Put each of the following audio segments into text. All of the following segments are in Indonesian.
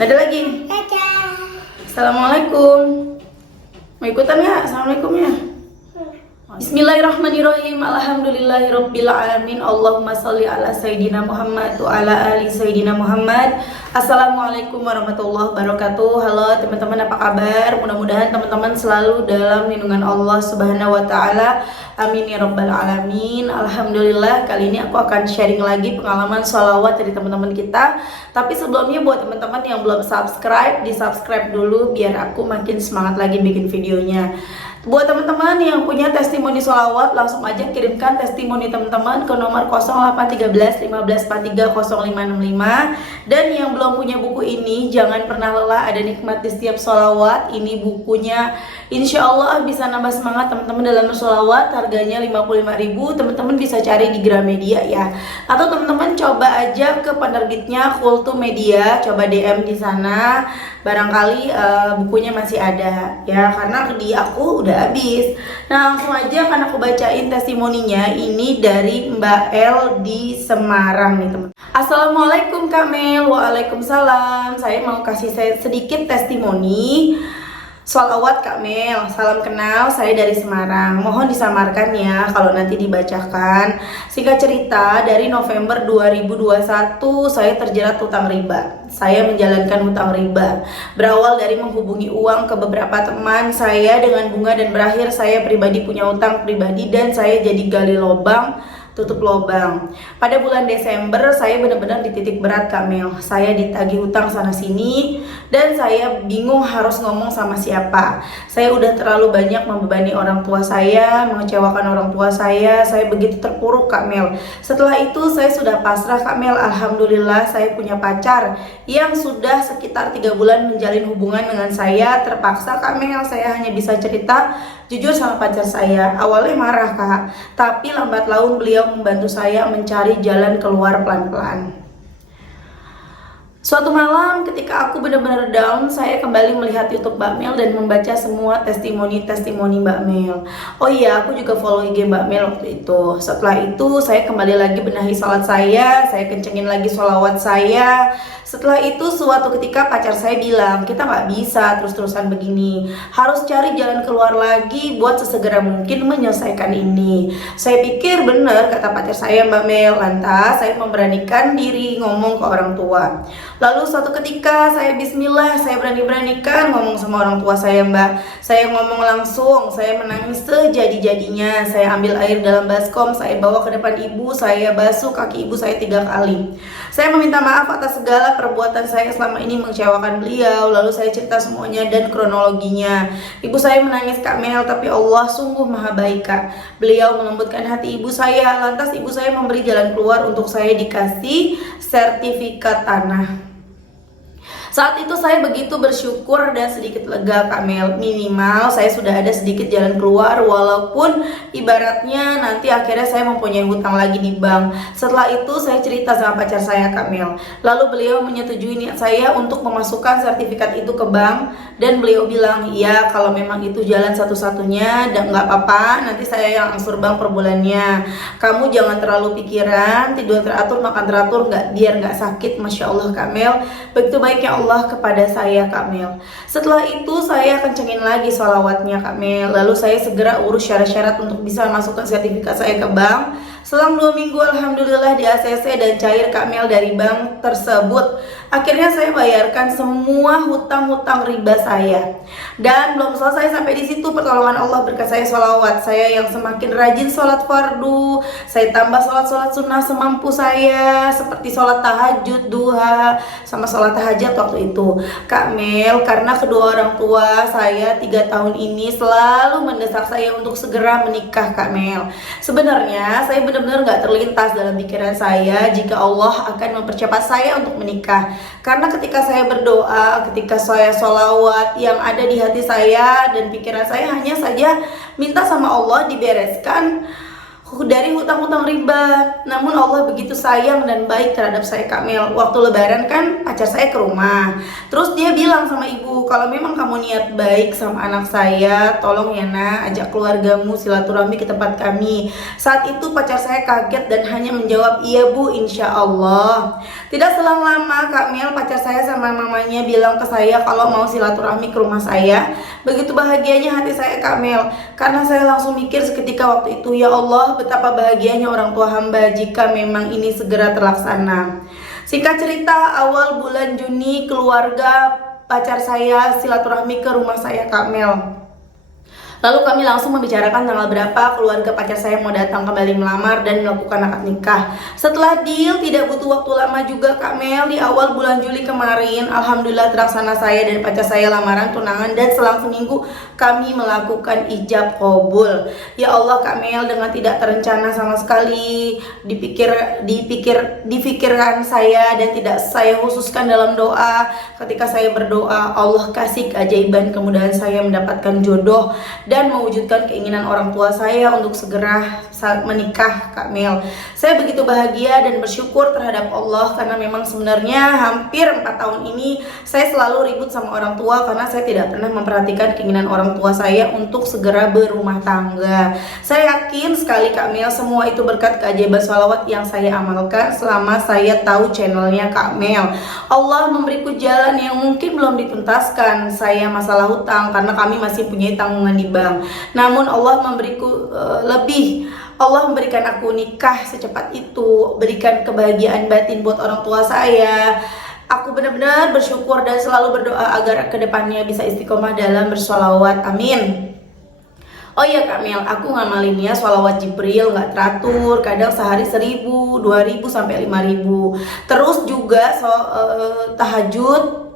Ada lagi. Assalamualaikum. Mau ikutan ya? Assalamualaikum ya. Bismillahirrahmanirrahim. Alhamdulillahirabbil alamin. Allahumma shalli ala sayidina Muhammad wa ala ali sayidina Muhammad. Assalamualaikum warahmatullahi wabarakatuh. Halo teman-teman, apa kabar? Mudah-mudahan teman-teman selalu dalam lindungan Allah Subhanahu wa taala. Amin ya rabbal alamin. Alhamdulillah, kali ini aku akan sharing lagi pengalaman sholawat dari teman-teman kita. Tapi sebelumnya buat teman-teman yang belum subscribe, di-subscribe dulu biar aku makin semangat lagi bikin videonya. Buat teman-teman yang punya testimoni sholawat, langsung aja kirimkan testimoni teman-teman ke nomor 0813 1543 0565. Dan yang belum punya buku ini, jangan pernah lelah, ada nikmat di setiap sholawat. Ini bukunya insya Allah bisa nambah semangat teman-teman dalam sholawat. Harganya 55.000, teman-teman bisa cari di Gramedia ya. Atau teman-teman coba aja ke penerbitnya Kultu Media, coba DM di sana. Barangkali bukunya masih ada ya, karena di aku udah habis. Nah, langsung aja kan aku bacain testimoninya. Ini dari Mbak L di Semarang nih teman. Assalamualaikum Kak Mel. Waalaikumsalam. Saya mau kasih sedikit testimoni sholawat Kak Mel. Salam kenal, saya dari Semarang. Mohon disamarkan ya kalau nanti dibacakan. Singkat cerita, dari November 2021 saya terjerat hutang riba. Saya menjalankan hutang riba. Berawal dari menghubungi uang ke beberapa teman saya dengan bunga, dan berakhir saya pribadi punya hutang pribadi dan saya jadi gali lubang tutup lubang. Pada bulan Desember saya benar-benar di titik berat Kak Mel. Saya ditagih hutang sana sini dan saya bingung harus ngomong sama siapa. Saya udah terlalu banyak membebani orang tua saya, mengecewakan orang tua saya begitu terpuruk Kak Mel. Setelah itu saya sudah pasrah Kak Mel. Alhamdulillah saya punya pacar yang sudah sekitar 3 bulan menjalin hubungan dengan saya. Terpaksa Kak Mel, saya hanya bisa cerita jujur sama pacar saya. Awalnya marah Kak, tapi lambat laun beliau membantu saya mencari jalan keluar pelan-pelan. Suatu malam ketika aku benar-benar down, saya kembali melihat YouTube Mbak Mel dan membaca semua testimoni Mbak Mel. Oh iya, aku juga follow IG Mbak Mel waktu itu. Setelah itu saya kembali lagi benahi sholat saya kencengin lagi sholawat saya. Setelah itu suatu ketika pacar saya bilang, kita nggak bisa terus-terusan begini, harus cari jalan keluar lagi buat sesegera mungkin menyelesaikan ini. Saya pikir benar kata pacar saya Mbak Mel. Lantas saya memberanikan diri ngomong ke orang tua. Lalu suatu ketika saya bismillah, saya berani-beranikan ngomong sama orang tua saya Mbak. Saya ngomong langsung, saya menangis sejadi-jadinya. Saya ambil air dalam baskom, saya bawa ke depan ibu, saya basuh kaki ibu saya 3 kali. Saya meminta maaf atas segala perbuatan saya selama ini mengecewakan beliau. Lalu saya cerita semuanya dan kronologinya. Ibu saya menangis Kak Mel, tapi Allah sungguh maha baik Kak. Beliau melembutkan hati ibu saya. Lantas ibu saya memberi jalan keluar untuk saya dikasih sertifikat tanah. Saat itu saya begitu bersyukur dan sedikit lega Kak Mel. Minimal saya sudah ada sedikit jalan keluar, walaupun ibaratnya nanti akhirnya saya mempunyai hutang lagi di bank. Setelah itu saya cerita sama pacar saya Kak Mel. Lalu beliau menyetujui niat saya untuk memasukkan sertifikat itu ke bank. Dan beliau bilang, iya kalau memang itu jalan satu-satunya, dan nggak apa-apa, nanti saya yang angsur bank per bulannya. Kamu jangan terlalu pikiran, tidur teratur, makan teratur, biar nggak sakit. Masya Allah Kak Mel, begitu baiknya Allah kepada saya Kak Mel. Setelah itu saya kencengin lagi sholawatnya Kak Mel. Lalu saya segera urus syarat-syarat untuk bisa masukkan sertifikat saya ke bank. Selang 2 minggu alhamdulillah di ACC dan cair Kak Mel dari bank tersebut. Akhirnya saya bayarkan semua hutang-hutang riba saya. Dan belum selesai sampai di situ, pertolongan Allah berkat saya sholawat. Saya yang semakin rajin sholat fardu. Saya tambah sholat-sholat sunnah semampu saya, seperti sholat tahajud, duha, sama sholat tahajud waktu itu Kak Mel. Karena kedua orang tua saya 3 tahun ini selalu mendesak saya untuk segera menikah Kak Mel. Sebenarnya saya benar-benar gak terlintas dalam pikiran saya jika Allah akan mempercepat saya untuk menikah. Karena ketika saya berdoa, ketika saya sholawat, yang ada di hati saya dan pikiran saya hanya saja minta sama Allah dibereskan dari hutang-hutang riba. Namun Allah begitu sayang dan baik terhadap saya, Kak Mel. Waktu lebaran kan pacar saya ke rumah, terus dia bilang sama ibu, kalau memang kamu niat baik sama anak saya, tolong ya nak, ajak keluargamu silaturahmi ke tempat kami. Saat itu pacar saya kaget dan hanya menjawab, iya bu, insya Allah. Tidak selang lama, Kak Mel, pacar saya sama mamanya bilang ke saya kalau mau silaturahmi ke rumah saya. Begitu bahagianya hati saya, Kak Mel, karena saya langsung mikir seketika waktu itu, ya Allah, betapa bahagianya orang tua hamba jika memang ini segera terlaksana. Singkat cerita, awal bulan Juni keluarga pacar saya silaturahmi ke rumah saya, Kak Mel. Lalu kami langsung membicarakan tanggal berapa keluarga pacar saya mau datang kembali melamar dan melakukan akad nikah. Setelah deal, tidak butuh waktu lama juga, Kak Mel, di awal bulan Juli kemarin, alhamdulillah terlaksana saya dan pacar saya lamaran tunangan, dan selang seminggu kami melakukan ijab qabul. Ya Allah, Kak Mel, dengan tidak terencana sama sekali, dipikirkan saya dan tidak saya khususkan dalam doa. Ketika saya berdoa, Allah kasih keajaiban kemudahan saya mendapatkan jodoh dan mewujudkan keinginan orang tua saya untuk segera menikah, Kak Mel. Saya begitu bahagia dan bersyukur terhadap Allah karena memang sebenarnya hampir 4 tahun ini saya selalu ribut sama orang tua karena saya tidak pernah memperhatikan keinginan orang tua saya untuk segera berumah tangga. Saya yakin sekali, Kak Mel, semua itu berkat keajaiban sholawat yang saya amalkan selama saya tahu channelnya Kak Mel. Allah memberiku jalan yang mungkin belum dituntaskan saya masalah hutang karena kami masih punya tanggungan di bank. Namun Allah memberiku lebih. Allah memberikan aku nikah secepat itu, berikan kebahagiaan batin buat orang tua saya. Aku benar-benar bersyukur dan selalu berdoa agar kedepannya bisa istiqomah dalam bersolawat. Amin. Oh iya, Kak Mel, aku ngamalinnya sholawat Jibril nggak teratur, kadang sehari 1000, 2000 sampai 5000. Terus juga tahajud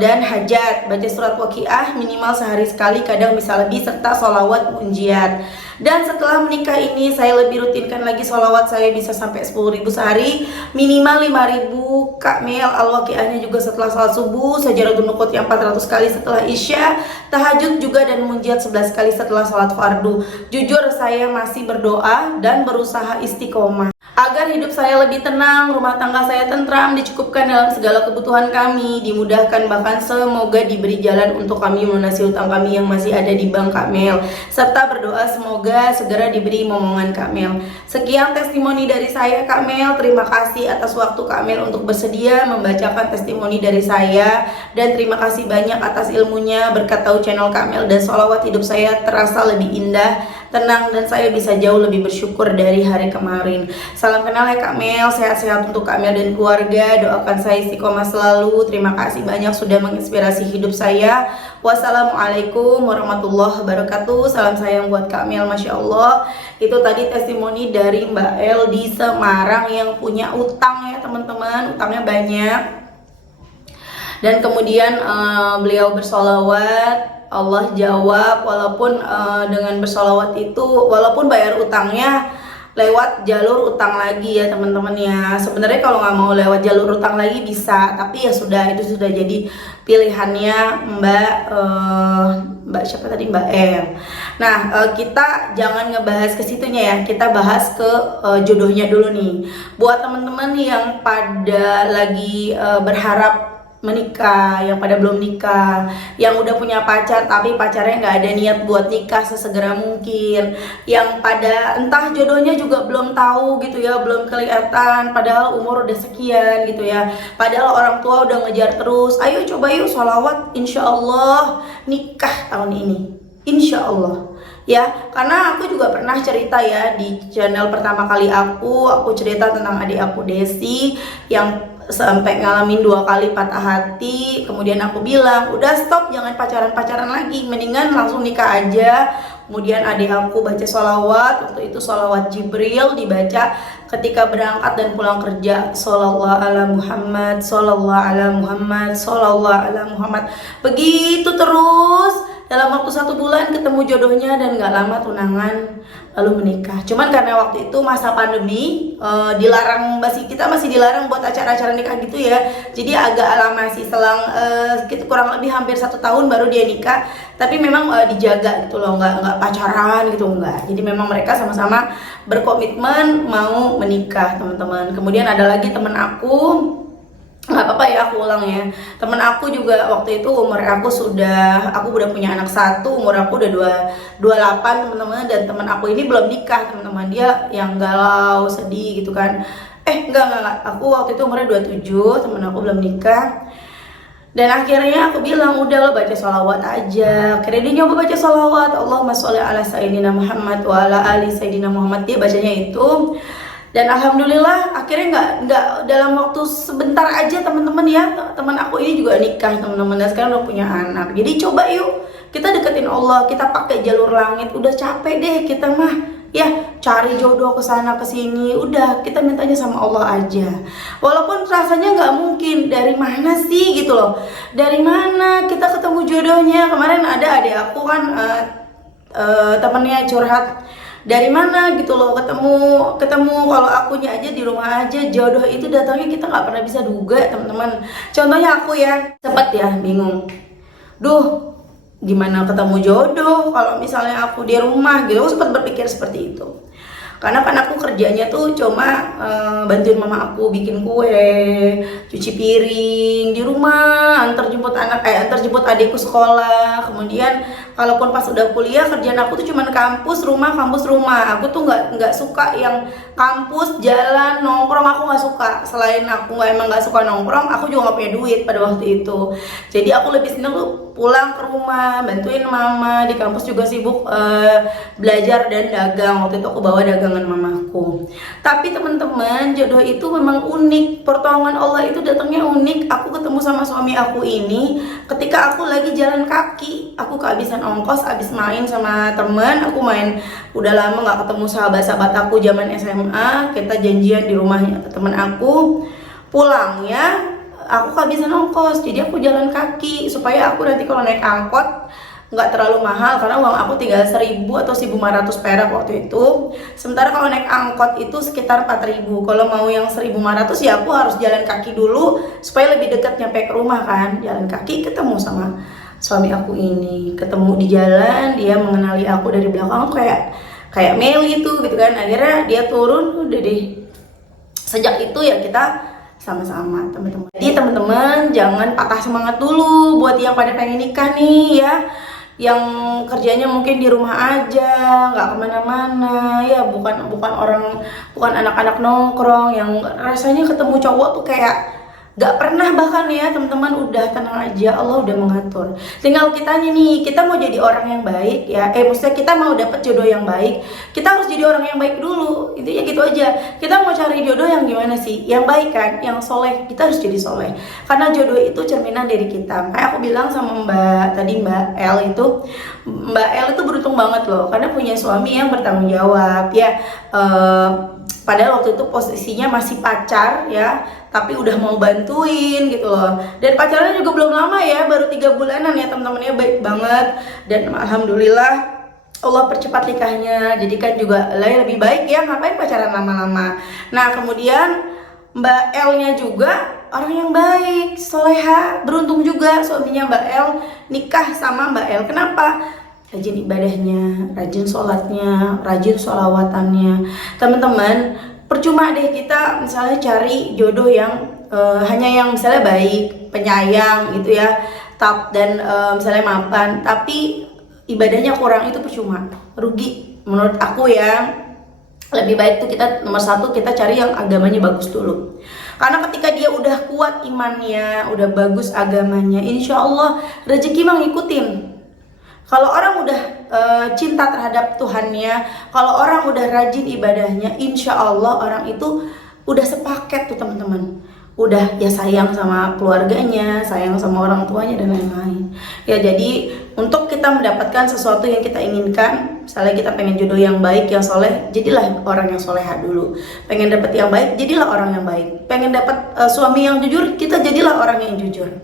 dan hajat, baca surat waqiah minimal sehari sekali, kadang bisa lebih, serta sholawat munjiat. Dan setelah menikah ini saya lebih rutinkan lagi sholawat, saya bisa sampai 10.000 sehari, minimal 5.000, Kak Mel. Al-waqiahnya juga setelah salat subuh, sajadatun nukut yang 400 kali setelah isya, tahajud juga, dan munjiat 11 kali setelah salat fardu. Jujur saya masih berdoa dan berusaha istiqomah agar hidup saya lebih tenang, rumah tangga saya tentram, dicukupkan dalam segala kebutuhan kami, dimudahkan, bahkan semoga diberi jalan untuk kami melunasi hutang kami yang masih ada di bank, Kak Mel, serta berdoa semoga segera diberi momongan, Kak Mel. Sekian testimoni dari saya, Kak Mel. Terima kasih atas waktu Kak Mel untuk bersedia membacakan testimoni dari saya, dan terima kasih banyak atas ilmunya. Berkat tahu channel Kak Mel dan sholawat, hidup saya terasa lebih indah, tenang, dan saya bisa jauh lebih bersyukur dari hari kemarin. Salam kenal ya, Kak Mel. Sehat-sehat untuk Kak Mel dan keluarga. Doakan saya istiqomah selalu. Terima kasih banyak sudah menginspirasi hidup saya. Wassalamualaikum warahmatullahi wabarakatuh. Salam sayang buat Kak Mel. Masya Allah, itu tadi testimoni dari Mbak El di Semarang yang punya utang ya teman-teman. Utangnya banyak. Dan kemudian beliau bersolawat, Allah jawab, walaupun dengan bersolawat itu, walaupun bayar utangnya lewat jalur utang lagi ya teman-teman ya. Sebenarnya kalau nggak mau lewat jalur utang lagi bisa, tapi ya sudah, itu sudah jadi pilihannya Mbak siapa tadi, Mbak El. Nah, kita jangan ngebahas ke situnya ya, kita bahas ke jodohnya dulu nih. Buat teman-teman yang pada lagi berharap menikah, yang pada belum nikah, yang udah punya pacar tapi pacarnya nggak ada niat buat nikah sesegera mungkin, yang pada entah jodohnya juga belum tahu gitu ya, belum kelihatan, padahal umur udah sekian gitu ya, padahal orang tua udah ngejar terus, ayo coba yuk sholawat, insya Allah nikah tahun ini, insya Allah ya. Karena aku juga pernah cerita ya di channel pertama kali aku cerita tentang adik aku Desi yang sampai ngalamin 2 kali patah hati. Kemudian aku bilang, udah stop, jangan pacaran-pacaran lagi, mendingan langsung nikah aja. Kemudian adik aku baca sholawat, waktu itu sholawat Jibril dibaca ketika berangkat dan pulang kerja, shollallahu ala Muhammad, shollallahu ala Muhammad, shollallahu ala Muhammad, begitu terus dalam waktu 1 bulan ketemu jodohnya dan nggak lama tunangan lalu menikah. Cuman karena waktu itu masa pandemi, dilarang, kita masih dilarang buat acara-acara nikah gitu ya. Jadi agak lama sih, selang kurang lebih hampir 1 tahun baru dia nikah. Tapi memang dijaga gitu loh, nggak pacaran gitu, nggak. Jadi memang mereka sama-sama berkomitmen mau menikah, teman-teman. Kemudian ada lagi temen aku, nggak apa-apa ya aku ulang ya, temen aku juga waktu itu aku udah punya anak 1, umur aku udah 28 teman-teman, dan temen aku ini belum nikah teman-teman. Dia yang galau sedih gitu kan, enggak, aku waktu itu umurnya 27, temen aku belum nikah. Dan akhirnya aku bilang, udah lo baca sholawat aja. Akhirnya dia nyoba baca sholawat, Allahumma sholli ala sayyidina Muhammad wa ala ali sayyidina Muhammad. Dia bacanya itu. Dan alhamdulillah akhirnya nggak dalam waktu sebentar aja teman-teman ya, teman aku ini juga nikah teman-teman, dan sekarang udah punya anak. Jadi coba yuk kita deketin Allah, kita pakai jalur langit. Udah capek deh kita mah ya cari jodoh ke sana ke sini, udah kita mintanya sama Allah aja. Walaupun rasanya nggak mungkin, dari mana sih gitu loh, dari mana kita ketemu jodohnya. Kemarin ada adik aku kan temennya curhat, dari mana gitu loh ketemu kalau akunya aja di rumah aja, jodoh itu datangnya kita nggak pernah bisa duga teman-teman. Contohnya aku ya sempet ya bingung, gimana ketemu jodoh kalau misalnya aku di rumah gitu. Aku sempat berpikir seperti itu, karena kan aku kerjanya tuh cuma bantuin mama aku bikin kue, cuci piring di rumah, antar jemput adikku sekolah. Kemudian kalaupun pas udah kuliah, kerjaan aku tuh cuma kampus rumah. Aku tuh nggak suka yang kampus jalan nongkrong, aku nggak suka. Selain aku emang nggak suka nongkrong, aku juga nggak punya duit pada waktu itu. Jadi aku lebih seneng tuh pulang ke rumah, bantuin mama. Di kampus juga sibuk belajar dan dagang. Waktu itu aku bawa dagangan mamaku. Tapi teman-teman, jodoh itu memang unik. Pertolongan Allah itu datangnya unik. Aku ketemu sama suami aku ini ketika aku lagi jalan kaki. Aku kehabisan ongkos, habis main sama temen. Aku main, udah lama nggak ketemu sahabat-sahabat aku zaman SMA. Kita janjian di rumahnya temen aku. Pulangnya aku kehabisan ongkos, jadi aku jalan kaki supaya aku nanti kalau naik angkot nggak terlalu mahal, karena uang aku tinggal 1.000 atau 1.500 perak waktu itu. Sementara kalau naik angkot itu sekitar 4.000. Kalau mau yang 1.500 ya aku harus jalan kaki dulu supaya lebih dekat nyampe ke rumah kan. Jalan kaki, ketemu sama suami aku ini, ketemu di jalan, dia mengenali aku dari belakang, kayak Meli itu gitu kan. Akhirnya dia turun, udah deh. Sejak itu ya kita sama-sama teman-teman. Jadi teman-teman jangan patah semangat dulu buat yang pada pengen nikah nih ya, yang kerjanya mungkin di rumah aja, nggak kemana-mana ya, bukan anak-anak nongkrong yang rasanya ketemu cowok tuh kayak gak pernah bahkan ya teman-teman. Udah tenang aja, Allah udah mengatur. Tinggal kitanya nih, kita mau jadi orang yang baik ya, maksudnya kita mau dapet jodoh yang baik, kita harus jadi orang yang baik dulu. Intinya gitu aja. Kita mau cari jodoh yang gimana sih? Yang baik kan, yang soleh. Kita harus jadi soleh, karena jodoh itu cerminan dari kita. Kayak aku bilang sama Mbak El itu beruntung banget loh, karena punya suami yang bertanggung jawab ya. Padahal waktu itu posisinya masih pacar ya, tapi udah mau bantuin gitu loh. Dan pacarannya juga belum lama ya, baru 3 bulanan ya teman-temannya, baik banget. Dan alhamdulillah Allah percepat nikahnya. Jadi kan juga lebih baik ya, ngapain pacaran lama-lama. Nah kemudian Mbak L-nya juga orang yang baik, soleha, beruntung juga suaminya Mbak L nikah sama Mbak L. Kenapa? Rajin ibadahnya, rajin sholatnya, rajin sholawatannya. Teman-teman, percuma deh kita misalnya cari jodoh yang hanya yang misalnya baik, penyayang gitu ya, dan misalnya mapan, tapi ibadahnya kurang, itu percuma, rugi menurut aku ya. Lebih baik tuh kita nomor 1 kita cari yang agamanya bagus dulu. Karena ketika dia udah kuat imannya, udah bagus agamanya, insya Allah rezeki mah ngikutin. Kalau orang udah cinta terhadap Tuhannya, kalau orang udah rajin ibadahnya, insya Allah orang itu udah sepaket tuh teman-teman. Udah ya sayang sama keluarganya, sayang sama orang tuanya dan lain-lain. Ya jadi untuk kita mendapatkan sesuatu yang kita inginkan, misalnya kita pengen jodoh yang baik, yang soleh, jadilah orang yang soleha dulu. Pengen dapet yang baik, jadilah orang yang baik. Pengen dapet suami yang jujur, kita jadilah orang yang jujur.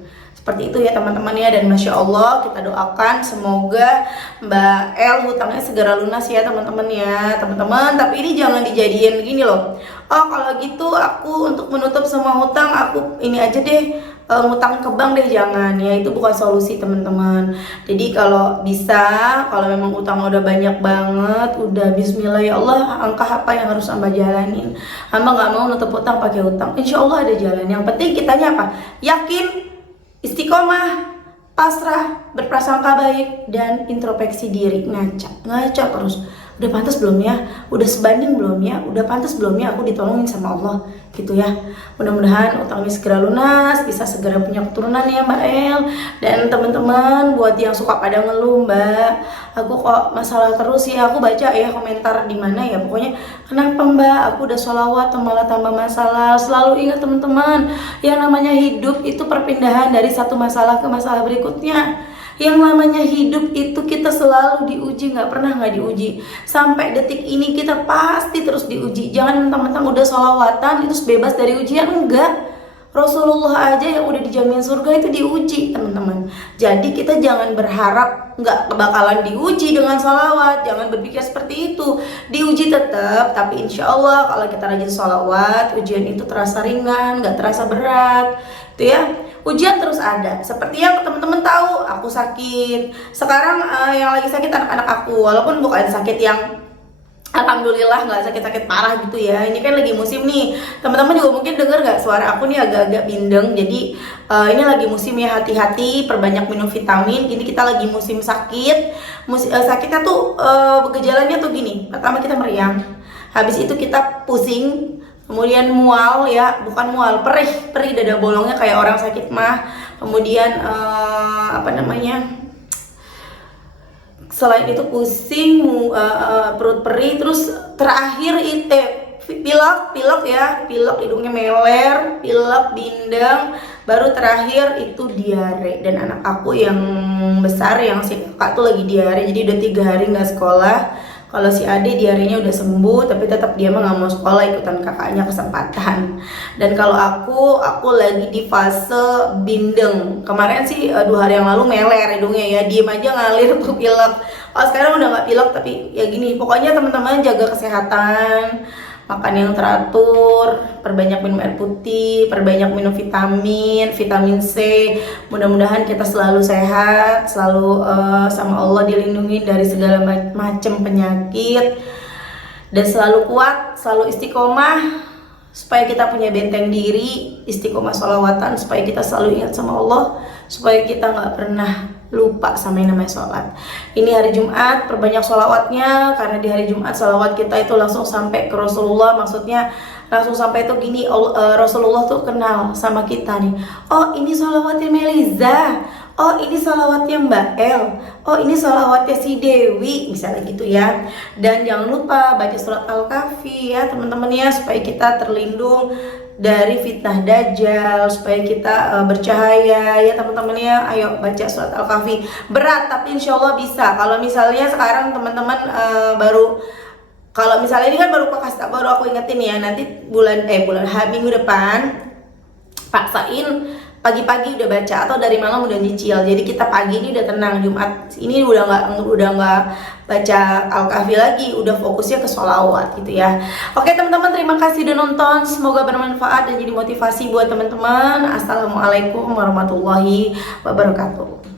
Seperti itu ya teman-teman ya. Dan Masya Allah kita doakan semoga Mbak El hutangnya segera lunas ya teman-teman ya. Teman-teman, tapi ini jangan dijadiin gini loh, oh kalau gitu aku untuk menutup semua hutang aku ini aja deh, ngutang ke bank deh. Jangan ya, itu bukan solusi teman-teman. Jadi kalau bisa, kalau memang utang udah banyak banget, udah bismillah ya Allah, angka apa yang harus hamba jalanin, hamba nggak mau nutup utang pakai utang. Insya Allah ada jalan. Yang penting kitanya apa? Yakin, istiqomah, pasrah, berprasangka baik, dan introspeksi diri. Ngaca terus. Udah pantas belum ya? Udah sebanding belum ya? Udah pantas belum ya aku ditolongin sama Allah gitu ya. Mudah-mudahan utangnya segera lunas, bisa segera punya keturunan ya Mbak El. Dan teman-teman buat yang suka pada ngeluh, Mbak, aku kok masalah terus ya, aku baca ya komentar di mana ya, pokoknya kenapa Mbak aku udah sholawat malah tambah masalah. Selalu ingat teman-teman, yang namanya hidup itu perpindahan dari satu masalah ke masalah berikutnya. Yang namanya hidup itu kita selalu diuji, nggak pernah nggak diuji. Sampai detik ini kita pasti terus diuji. Jangan mentang-mentang udah sholawatan itu bebas dari ujian, enggak. Rasulullah aja yang udah dijamin surga itu diuji teman-teman. Jadi kita jangan berharap nggak bakalan diuji dengan sholawat. Jangan berpikir seperti itu. Diuji tetap, tapi insya Allah kalau kita rajin sholawat, ujian itu terasa ringan, nggak terasa berat, itu ya. Ujian terus ada. Seperti yang teman-teman tahu, aku sakit. Sekarang yang lagi sakit anak-anak aku, walaupun bukan sakit yang alhamdulillah nggak sakit-sakit parah gitu ya. Ini kan lagi musim nih. Teman-teman juga mungkin denger nggak suara aku nih agak-agak bindeng. Jadi ini lagi musim ya, hati-hati, perbanyak minum vitamin. Ini kita lagi musim sakit. Sakitnya tuh gejalanya tuh gini. Pertama kita meriang. Habis itu kita pusing. Kemudian mual ya, bukan mual, perih dada bolongnya kayak orang sakit mah. Kemudian selain itu pusing, perut perih, terus terakhir itu pilek ya, pilek hidungnya meler, pilek bindeng, baru terakhir itu diare. Dan anak aku yang besar, yang si kakak tuh lagi diare, jadi udah 3 hari nggak sekolah. Kalau si Ade diarenya udah sembuh, tapi tetap dia mah nggak mau sekolah, ikutan kakaknya kesempatan. Dan kalau aku lagi di fase bindeng. Kemarin sih 2 hari yang lalu meler hidungnya ya, diem aja ngalir tuh pilek. Oh sekarang udah nggak pilek, tapi ya gini, pokoknya teman-teman jaga kesehatan, makan yang teratur, perbanyak minum air putih, perbanyak minum vitamin C. Mudah-mudahan kita selalu sehat, selalu sama Allah dilindungi dari segala macam penyakit, dan selalu kuat, selalu istiqomah, supaya kita punya benteng diri, istiqomah sholawatan, supaya kita selalu ingat sama Allah, supaya kita nggak pernah lupa sama yang namanya sholat. Ini hari Jumat, perbanyak sholawatnya, karena di hari Jumat sholawat kita itu langsung sampai ke Rasulullah. Maksudnya langsung sampai itu gini, Rasulullah tuh kenal sama kita nih. Oh ini sholawatnya Meliza, oh ini sholawatnya Mbak El, oh ini sholawatnya si Dewi, misalnya gitu ya. Dan jangan lupa baca surat Al-Kahfi ya teman-teman ya, supaya kita terlindung dari fitnah dajjal, supaya kita bercahaya ya teman-teman ya. Ayo baca surat Al-Kahfi. Berat tapi insya Allah bisa. Kalau misalnya sekarang teman-teman kalau misalnya ini kan baru aku ingetin ya, nanti bulan minggu depan paksain pagi-pagi udah baca, atau dari malam udah nyicil. Jadi kita pagi ini udah tenang, Jumat ini udah nggak baca Al-Kahfi lagi, udah fokusnya ke sholawat gitu ya. Oke teman-teman, terima kasih udah nonton, semoga bermanfaat dan jadi motivasi buat teman-teman. Assalamualaikum warahmatullahi wabarakatuh.